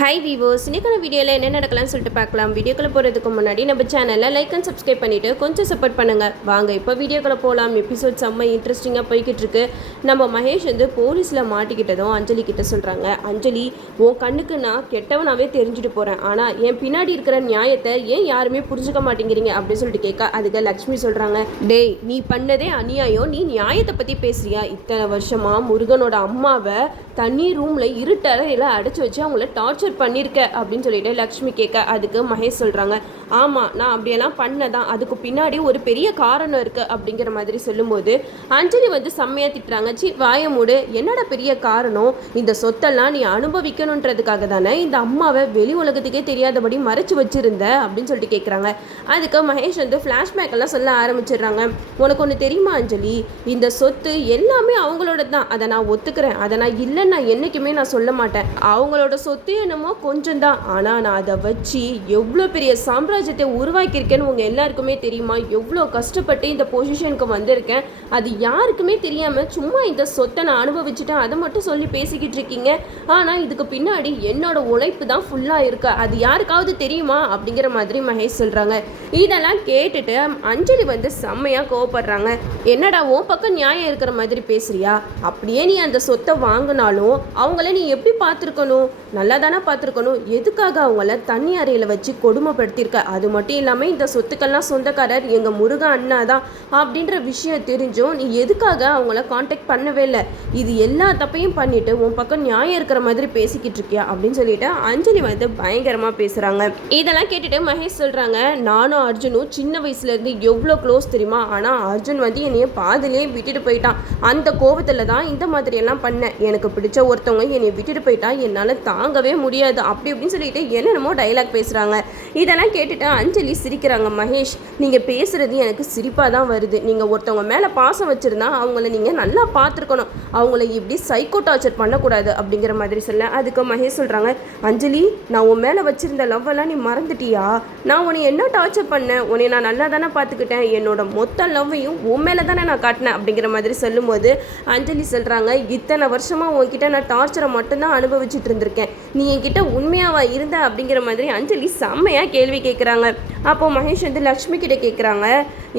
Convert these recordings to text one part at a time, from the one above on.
High வீவோஸ் இன்றைக்கான வீடியோவில் என்ன நடக்கலாம்னு சொல்லிட்டு பார்க்கலாம். வீடியோக்களை போகிறதுக்கு முன்னாடி நம்ம சேனலை லைக் அண்ட் சப்ஸ்கிரைப் பண்ணிவிட்டு கொஞ்சம் சப்போர்ட் பண்ணுங்கள் வாங்க இப்போ வீடியோக்களை போகலாம் எபிசோட் செம்ம இன்ட்ரெஸ்டிங்காக போய்கிட்டு இருக்கு. நம்ம மகேஷ் வந்து போலீஸில் மாட்டிக்கிட்டதும் அஞ்சலி கிட்ட சொல்கிறாங்க அஞ்சலி உன் கண்ணுக்கு நான் கெட்டவனாகவே தெரிஞ்சுட்டு போகிறேன் ஆனால் என் பின்னாடி இருக்கிற நியாயத்தை ஏன் யாருமே புரிஞ்சுக்க மாட்டேங்கிறீங்க? அப்படின்னு சொல்லிட்டு கேட்க அதுக்கு லக்ஷ்மி சொல்கிறாங்க டேய் நீ பண்ணதே அநியாயம். நீ நியாயத்தை பற்றி பேசுறியா? இத்தனை வருஷமாக முருகனோட அம்மாவை தண்ணி ரூமில் இருட்டறையில் அடைச்சி வச்சு அவங்கள டார்ச்சர் பண்ணியிருக்க அப்படின்னு சொல்லிட்டு லக்ஷ்மி கேட்க அதுக்கு மகேஷ் சொல்கிறாங்க ஆமாம் நான் அப்படியெல்லாம் பண்ணதான். அதுக்கு பின்னாடி ஒரு பெரிய காரணம் இருக்குது அப்படிங்கிற மாதிரி சொல்லும்போது அஞ்சலி வந்து செம்மையாக திட்டுறாங்க. சி வாயமூடு என்னடா பெரிய காரணம்? இந்த சொத்தெல்லாம் நீ அனுபவிக்கணுன்றதுக்காக தானே இந்த அம்மாவை வெளி உலகத்துக்கே தெரியாதபடி மறைச்சு வச்சிருந்த அப்படின்னு சொல்லிட்டு கேட்குறாங்க அதுக்கு மகேஷ் வந்து ஃப்ளாஷ்பேக் எல்லாம் சொல்ல ஆரம்பிச்சிடுறாங்க. உனக்கு ஒன்று தெரியுமா அஞ்சலி? இந்த சொத்து எல்லாமே அவங்களோட தான் அதை நான் ஒத்துக்கிறேன். அதை நான் இல்லைன்னு நான் என்றைக்குமே நான் சொல்ல மாட்டேன். அவங்களோட சொத்து என்னமோ கொஞ்சம் தான் ஆனால் நான் அதை வச்சு எவ்வளோ பெரிய சாம்ராஜ்யத்தை உருவாக்கியிருக்கேன்னு உங்கள் எல்லாருக்குமே தெரியுமா? எவ்வளோ கஷ்டப்பட்டு இந்த பொசிஷனுக்கு வந்திருக்கேன். அது யாருக்குமே தெரியாமல் சும்மா இந்த சொத்தை நான் அனுபவிச்சுட்டேன். அதை மட்டும் சொல்லி பேசிக்கிட்டு இருக்கீங்க. ஆனால் இதுக்கு பின்னாடி என்னோட உழைப்பு தான் ஃபுல்லாக இருக்கு. அது யாருக்காவது தெரியுமா? அப்படிங்கிற மாதிரி மகேஷ் சொல்கிறாங்க இதெல்லாம் கேட்டுட்டு அஞ்சலி வந்து செம்மையாக கோவப்படுறாங்க. என்னடா ஓ பக்கம் நியாயம் இருக்கிற மாதிரி பேசுறியா? அப்படியே நீ அந்த சொத்தை வாங்கினாலும் அவங்கள நீ எப்படி பார்த்துருக்கணும்? நல்லா தானே பார்த்துருக்கணும். எதுக்காக அவங்கள தண்ணி அறையில் வச்சு கொடுமைப்படுத்தியிருக்க? அது மட்டும் இல்லாமல் இந்த சொத்துக்கள்லாம் சொந்தக்காரர் எங்கள் முருக அண்ணா தான் அப்படின்ற விஷயம் தெரிஞ்சும் நீ எதுக்காக அவங்கள காண்டாக்ட் பண்ணவே இல்லை? இது எல்லா தப்பையும் பண்ணிட்டு உன் பக்கம் நியாயம் இருக்கிற மாதிரி பேசிக்கிட்டு இருக்கியா? அப்படின்னு சொல்லிட்டு அஞ்சலி வந்து பயங்கரமாக பேசுகிறாங்க இதெல்லாம் கேட்டுட்டு மகேஷ் சொல்கிறாங்க நானும் அர்ஜுனும் சின்ன வயசுலேருந்து எவ்வளோ க்ளோஸ் தெரியுமா? ஆனால் அர்ஜுன் வந்து என்னைய பாதிலே விட்டுட்டு போயிட்டான். அந்த கோபத்தில் தான் இந்த மாதிரியெல்லாம் பண்ணேன். எனக்கு பிடிச்ச ஒருத்தவங்க என்னை விட்டுட்டு போயிட்டா என்னால் தாங்கவே முடியாது. அப்படி இப்படின்னு சொல்லிட்டு என்னென்னமோ டைலாக் பேசுகிறாங்க இதெல்லாம் கேட்டுட்டு அஞ்சலி சிரிக்கிறாங்க மகேஷ் நீங்கள் பேசுகிறது எனக்கு சிரிப்பாக தான் வருது. நீங்கள் ஒருத்தவங்க மேலே பாசம் வச்சுருந்தா அவங்கள நீங்கள் நல்லா பார்த்துருக்கணும். அவங்கள இப்படி சைக்கோ டார்ச்சர் பண்ணக்கூடாது. அப்படிங்கிற மாதிரி சொல்ல அதுக்கு மகேஷ் சொல்கிறாங்க அஞ்சலி நான் உன் மேலே வச்சுருந்த லவ் எல்லாம் நீ மறந்துட்டியா? நான் உன்னை என்ன டார்ச்சர் பண்ணேன்? உன்னை நான் நல்லா தானே பார்த்துக்கிட்டேன்? என்னோட மொத்த லவ்வையும் உன் மேலே தானே நான் காட்டினேன். அப்படிங்கிற மாதிரி சொல்லும் பேசும்போது அஞ்சலி சொல்கிறாங்க இத்தனை வருஷமாக உன்கிட்ட நான் டார்ச்சரை மட்டும்தான் அனுபவிச்சுட்டு இருந்திருக்கேன். நீ என்கிட்ட உண்மையாவா இருந்த அப்படிங்கிற மாதிரி அஞ்சலி செம்மையாக கேள்வி கேட்குறாங்க அப்போது மகேஷ் வந்து லக்ஷ்மி கிட்டே கேட்குறாங்க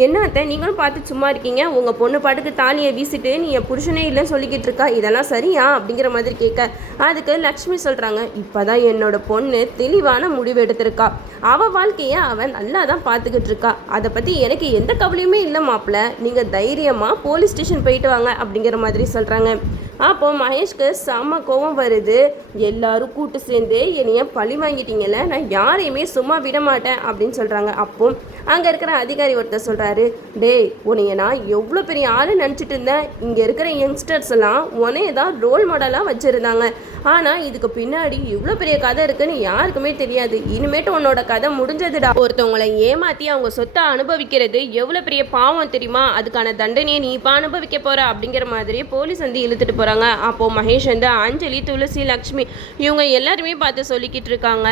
என்ன அத்தை நீங்களும் பார்த்து சும்மா இருக்கீங்க? உங்கள் பொண்ணு பாட்டுக்கு தாலியை வீசிட்டு நீ என் புருஷனே இல்லைன்னு சொல்லிக்கிட்டு இருக்கா? இதெல்லாம் சரியா? அப்படிங்கிற மாதிரி கேட்க அதுக்கு லக்ஷ்மி சொல்கிறாங்க இப்போ தான் என்னோட பொண்ணு தெளிவான முடிவு எடுத்திருக்கா. அவள் வாழ்க்கையை அவன் நல்லா தான் பார்த்துக்கிட்டு இருக்கா. அதை பற்றி எனக்கு எந்த கவலையுமே இல்லை மாப்பிள்ள. நீங்கள் தைரியமாக போலீஸ் ஸ்டேஷன் போயிட்டு வாங்க அப்படிங்கிற மாதிரி சொல்கிறாங்க அப்போ மகேஷ்க்கு செம்ம கோவம் வருது. எல்லாரும் கூட்டு சேர்ந்து என்னைய பழி வாங்கிட்டீங்கல்ல நான் யாரையுமே சும்மா விட மாட்டேன் அப்படின்னு சொல்கிறாங்க அப்போ அங்கே இருக்கிற அதிகாரி ஒருத்தர் சொல்கிறாரு டேய் உன்னைய நான் எவ்வளோ பெரிய ஆளு நினச்சிட்டு இருந்தேன். இங்கே இருக்கிற யங்ஸ்டர்ஸ் எல்லாம் உன்னைய தான் ரோல் மாடலாக வச்சுருந்தாங்க. ஆனால் இதுக்கு பின்னாடி இவ்வளோ பெரிய கதை இருக்குன்னு யாருக்குமே தெரியாது. இனிமேட்டு உன்னோட கதை முடிஞ்சதுடா. ஒருத்தவங்களை ஏமாற்றி அவங்க சொத்தை அனுபவிக்கிறது எவ்வளோ பெரிய பாவம் தெரியுமா? அதுக்கான தண்டனையை நீ இப்போ அனுபவிக்க போகிற அப்படிங்கிற மாதிரி போலீஸ் வந்து இழுத்துட்டு போகிறாங்க அப்போது மகேஷ் வந்து அஞ்சலி துளசி லக்ஷ்மி இவங்க எல்லாருமே பார்த்து சொல்லிக்கிட்டு இருக்காங்க.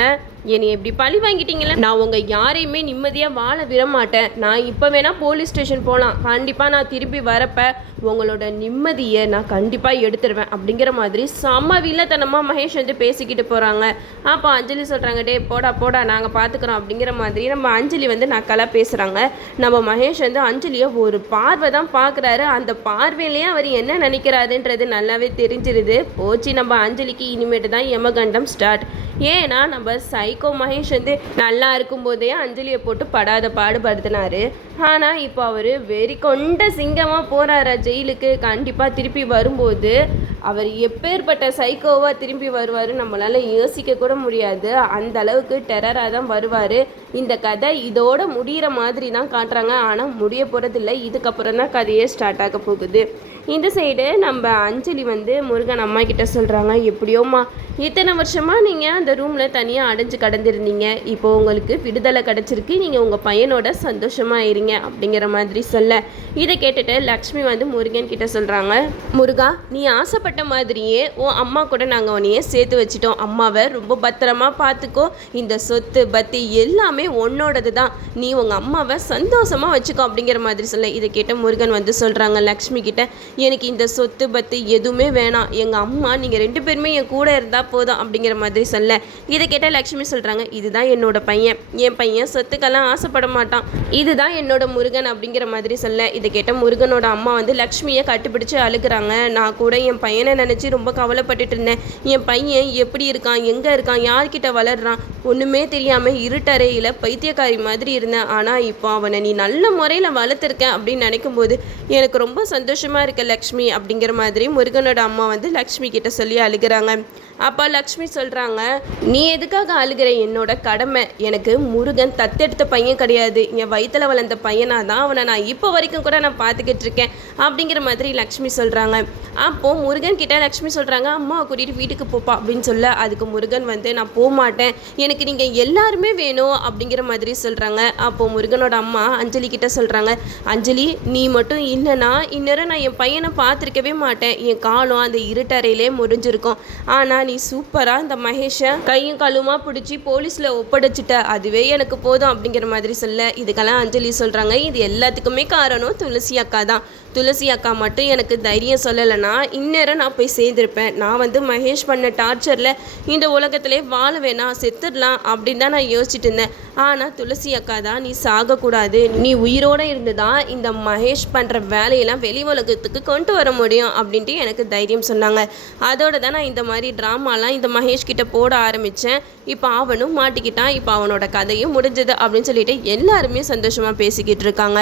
என்னை எப்படி பழி வாங்கிட்டீங்களே நான் உங்கள் யாரையுமே நிம்மதியாக வாழ விட மாட்டேன் நான் இப்போ வேணால் போலீஸ் ஸ்டேஷன் போகலாம் கண்டிப்பாக நான் திருப்பி வரப்போ உங்களோட நிம்மதியை நான் கண்டிப்பாக எடுத்துருவேன் அப்படிங்கிற மாதிரி செம்ம வில்லத்தனமாக மகேஷ் வந்து பேசிக்கிட்டு போகிறாங்க அப்போ அஞ்சலி சொல்கிறாங்க டே போடா போடா நாங்கள் பார்த்துக்குறோம் அப்படிங்கிற மாதிரி நம்ம அஞ்சலி வந்து நக்கலாக பேசுகிறாங்க நம்ம மகேஷ் வந்து அஞ்சலியை ஒரு பார்வை தான் பார்க்குறாரு அந்த பார்வையிலேயே அவர் என்ன நினைக்கிறாருன்றது நல்லாவே தெரிஞ்சிருது. போச்சு நம்ம அஞ்சலிக்கு இனிமேட்டு தான் யமகண்டம் ஸ்டார்ட் ஏன்னா நம்ம வரைக்கும் மகேஷ் வந்து நல்லா இருக்கும்போதே அஞ்சலியை போட்டு படாத பாடுபடுத்தினாரு. ஆனால் இப்போ அவர் வெறி கொண்ட சிங்கமாக போகிறாரா ஜெயிலுக்கு? கண்டிப்பாக திருப்பி வரும்போது அவர் எப்பேற்பட்ட சைக்கோவாக திரும்பி வருவார் நம்மளால் யோசிக்க கூட முடியாது. அந்த அளவுக்கு டெரராக தான் வருவார். இந்த கதை இதோட முடிகிற மாதிரி தான் காட்டுறாங்க. ஆனால் முடிய போகிறதில்ல இதுக்கப்புறம் தான் கதையே ஸ்டார்ட் ஆக போகுது. இந்த சைடு நம்ம அஞ்சலி வந்து முருகன் அம்மா கிட்ட சொல்கிறாங்க எப்படியோம்மா இத்தனை வருஷமாக நீங்கள் அந்த ரூமில் தனியாக அடைஞ்சு கடந்திருந்தீங்க. இப்போ உங்களுக்கு விடுதலை கிடச்சிருக்கு. நீங்கள் உங்கள் பையனோட சந்தோஷமாக இருங்க அப்படிங்கிற மாதிரி சொல்ல. இதை கேட்டுட்டு லக்ஷ்மி வந்து முருகன் கிட்ட சொல்கிறாங்க முருகா நீ ஆசைப்பட்ட மாதிரியே உன் அம்மா கூட நாங்கள் உன்னையே சேர்த்து வச்சிட்டோம். அம்மாவை ரொம்ப பத்திரமா பார்த்துக்கோ இந்த சொத்து பத்தி எல்லாமே உன்னோடது தான். நீ உங்கள் அம்மாவை சந்தோஷமாக வச்சுக்கோ அப்படிங்கிற மாதிரி சொல்ல. இதை கேட்ட முருகன் வந்து சொல்கிறாங்க லக்ஷ்மி கிட்ட. எனக்கு இந்த சொத்து பத்து எதுவுமே வேணாம். எங்கள் அம்மா நீங்கள் ரெண்டு பேருமே என் கூட இருந்தால் போதும் அப்படிங்கிற மாதிரி சொல்ல. இதை கேட்டால் லக்ஷ்மி சொல்கிறாங்க இதுதான் என்னோட பையன். என் பையன் சொத்துக்கெல்லாம் ஆசைப்பட மாட்டான். இதுதான் என்னோட முருகன் அப்படிங்கிற மாதிரி சொல்ல. இதை கேட்ட முருகனோட அம்மா வந்து லக்ஷ்மியை கட்டுப்பிடிச்சு அழுகுறாங்க. நான் கூட என் பையனை நினச்சி ரொம்ப கவலைப்பட்டுட்டு இருந்தேன். என் பையன் எப்படி இருக்கான்? எங்கே இருக்கான்? யார்கிட்ட வளர்றான்? ஒன்றுமே தெரியாமல் இருட்டறையில் பைத்தியக்காரி மாதிரி இருந்தேன். ஆனால் இப்போ அவனை நீ நல்ல முறையில் வளர்த்துருக்க அப்படின்னு நினைக்கும் போது எனக்கு ரொம்ப சந்தோஷமாக இருக்க லக்ஷ்மி அப்படிங்கிற மாதிரி முருகனோட அம்மா வந்து லக்ஷ்மி கிட்ட சொல்லி அழுகிறாங்க. அப்பா லக்ஷ்மி சொல்கிறாங்க நீ எதுக்காக அழுகிற? என்னோட கடமை. எனக்கு முருகன் தத்தெடுத்த பையன் கிடையாது. என் வயிற்றில் வளர்ந்த பையனாக தான் அவனை நான் இப்போ வரைக்கும் கூட நான் பார்த்துக்கிட்டு இருக்கேன். அப்படிங்கிற மாதிரி லக்ஷ்மி சொல்கிறாங்க அப்போது முருகன் கிட்டே லக்ஷ்மி சொல்கிறாங்க அம்மா கூட்டிகிட்டு வீட்டுக்கு போப்பா. அப்படின்னு சொல்ல அதுக்கு முருகன் வந்து நான் போக மாட்டேன். எனக்கு நீங்கள் எல்லாருமே வேணும். அப்படிங்கிற மாதிரி சொல்கிறாங்க அப்போது முருகனோட அம்மா அஞ்சலி கிட்ட சொல்கிறாங்க அஞ்சலி நீ மட்டும் இல்லைன்னா இந்நேரம் நான் என் பையன் பார்த்துருக்கவே மாட்டேன். என் காலம் அந்த இருட்டறையிலே முறிஞ்சிருக்கும். ஆனால் நீ சூப்பராக இந்த மகேஷை கையும் கழுவுமா பிடிச்சி போலீஸில் ஒப்படைச்சிட்ட. அதுவே எனக்கு போதும் அப்படிங்கிற மாதிரி சொல்ல. இதுக்கெல்லாம் அஞ்சலி சொல்கிறாங்க இது எல்லாத்துக்குமே காரணம் துளசி அக்கா தான். துளசி அக்கா மட்டும் எனக்கு தைரியம் சொல்லலைன்னா இந்நேரம் நான் போய் சேர்ந்துருப்பேன். நான் வந்து மகேஷ் பண்ண டார்ச்சரில் இந்த உலகத்திலே வாழ வேணாம் செத்துடலாம் அப்படின்னு தான் நான் யோசிச்சுட்டு இருந்தேன். ஆனால் துளசி அக்கா தான் நீ சாகக்கூடாது. நீ உயிரோடு இருந்து தான் இந்த மகேஷ் பண்ணுற வேலையெல்லாம் வெளி உலகத்துக்கு கொண்டு வர முடியும் அப்படின்ட்டு எனக்கு தைரியம் சொன்னாங்க. அதோட தான் நான் இந்த மாதிரி ட்ராமாலாம் இந்த மகேஷ் கிட்ட போட ஆரம்பித்தேன் இப்போ அவனும் மாட்டிக்கிட்டான். இப்போ அவனோட கதையும் முடிஞ்சது அப்படின்னு சொல்லிட்டு எல்லாருமே சந்தோஷமாக பேசிக்கிட்டு இருக்காங்க.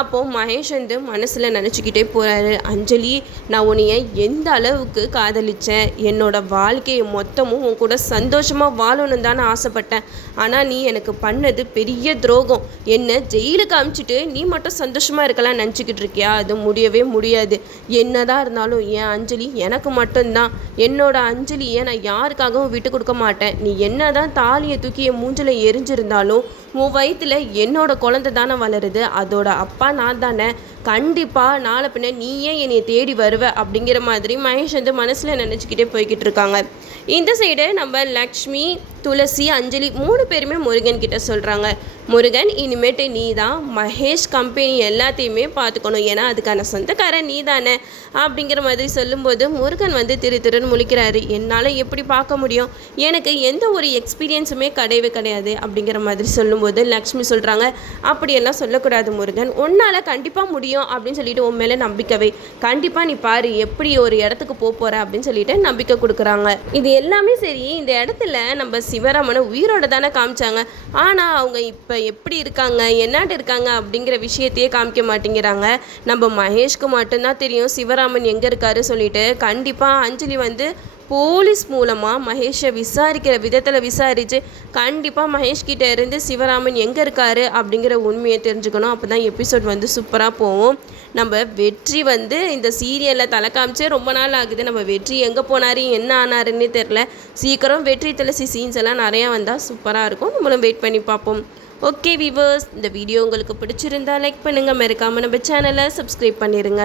அப்போது மகேஷ் வந்து மனசில் நினச்சிக்கிட்டே போகிறாரு அஞ்சலி நான் உன்னைய எந்த அளவுக்கு காதலிச்சேன்? என்னோட வாழ்க்கையை மொத்தமும் உன் கூட சந்தோஷமாக வாழணும் தான் ஆசைப்பட்டேன். ஆனால் நீ எனக்கு பண்ணது பெரிய துரோகம். என்னை ஜெயிலுக்கு அமுச்சிட்டு நீ மட்டும் சந்தோஷமாக இருக்கலாம் நினச்சிக்கிட்டு இருக்கியா? அது முடியவே முடியாது. என்னதான் இருந்தாலும் என் அஞ்சலி எனக்கு மட்டும்தான். என்னோட அஞ்சலியை நான் யாருக்காகவும் விட்டு கொடுக்க மாட்டேன். நீ என்னதான் தாலியை தூக்கி என் மூஞ்சில் எரிஞ்சிருந்தாலும் உன் வயிற்றில் என்னோட குழந்தை தானே வளருது. அதோட அப்பா நான் தானே. கண்டிப்பாக நாளை பின்ன நீ ஏன் என்னை தேடி வருவ அப்படிங்கிற மாதிரி மகேஷ் வந்து மனசில் நினச்சிக்கிட்டே போய்கிட்டு இருக்காங்க. இந்த சைடு நம்ம லக்ஷ்மி துளசி அஞ்சலி மூணு பேருமே முருகன் கிட்ட சொல்கிறாங்க முருகன் இனிமேட்டு நீ தான் மகேஷ் கம்பெனி எல்லாத்தையுமே பார்த்துக்கணும். ஏன்னா அதுக்கான சொந்தக்காரன் நீ தானே அப்படிங்கிற மாதிரி சொல்லும்போது முருகன் வந்து திரு திருன்னு முழிக்கிறாரு. என்னால் எப்படி பார்க்க முடியும்? எனக்கு எந்த ஒரு எக்ஸ்பீரியன்ஸுமே கிடையவே கிடையாது அப்படிங்கிற மாதிரி சொல்லும்போது லக்ஷ்மி சொல்கிறாங்க அப்படியெல்லாம் சொல்லக்கூடாது முருகன். உன்னால் கண்டிப்பாக முடியும் அப்படின்னு சொல்லிட்டு உன் மேலே நம்பிக்கவே கண்டிப்பாக நீ பாரு எப்படி ஒரு இடத்துக்கு போக போகிற அப்படின்னு சொல்லிட்டு நம்பிக்கை கொடுக்குறாங்க. இது எல்லாமே சரி இந்த இடத்துல நம்ம சிவராமனை உயிரோட தானே காமிச்சாங்க. ஆனால் அவங்க இப்போ எப்படி இருக்காங்க என்னாட்டு இருக்காங்க அப்படிங்கிற விஷயத்தையே காமிக்க மாட்டேங்கிறாங்க. நம்ம மகேஷ்க்கு மட்டும்தான் தெரியும் சிவராமன் எங்கே இருக்காரு சொல்லிட்டு. கண்டிப்பாக அஞ்சலி வந்து போலீஸ் மூலமாக மகேஷை விசாரிக்கிற விதத்தில் விசாரித்து கண்டிப்பாக மகேஷ் கிட்டே இருந்து சிவராமன் எங்கே இருக்காரு அப்படிங்கிற உண்மையை தெரிஞ்சுக்கணும். அப்போ தான் எபிசோட் வந்து சூப்பராக போவோம் நம்ம வெற்றி வந்து இந்த சீரியலில் தலை காமிச்சே ரொம்ப நாள் ஆகுது. நம்ம வெற்றி எங்கே போனார் என்ன ஆனாருன்னு தெரில சீக்கிரம் வெற்றி துளசி சீன்ஸ் எல்லாம் நிறையா வந்தால் சூப்பராக இருக்கும். நம்மளும் வெயிட் பண்ணி பார்ப்போம். ஓகே விவர்ஸ் இந்த வீடியோ உங்களுக்கு பிடிச்சிருந்தா லைக் பண்ணுங்கள் மறக்காமல் நம்ம சேனலை சப்ஸ்கிரைப் பண்ணிடுங்க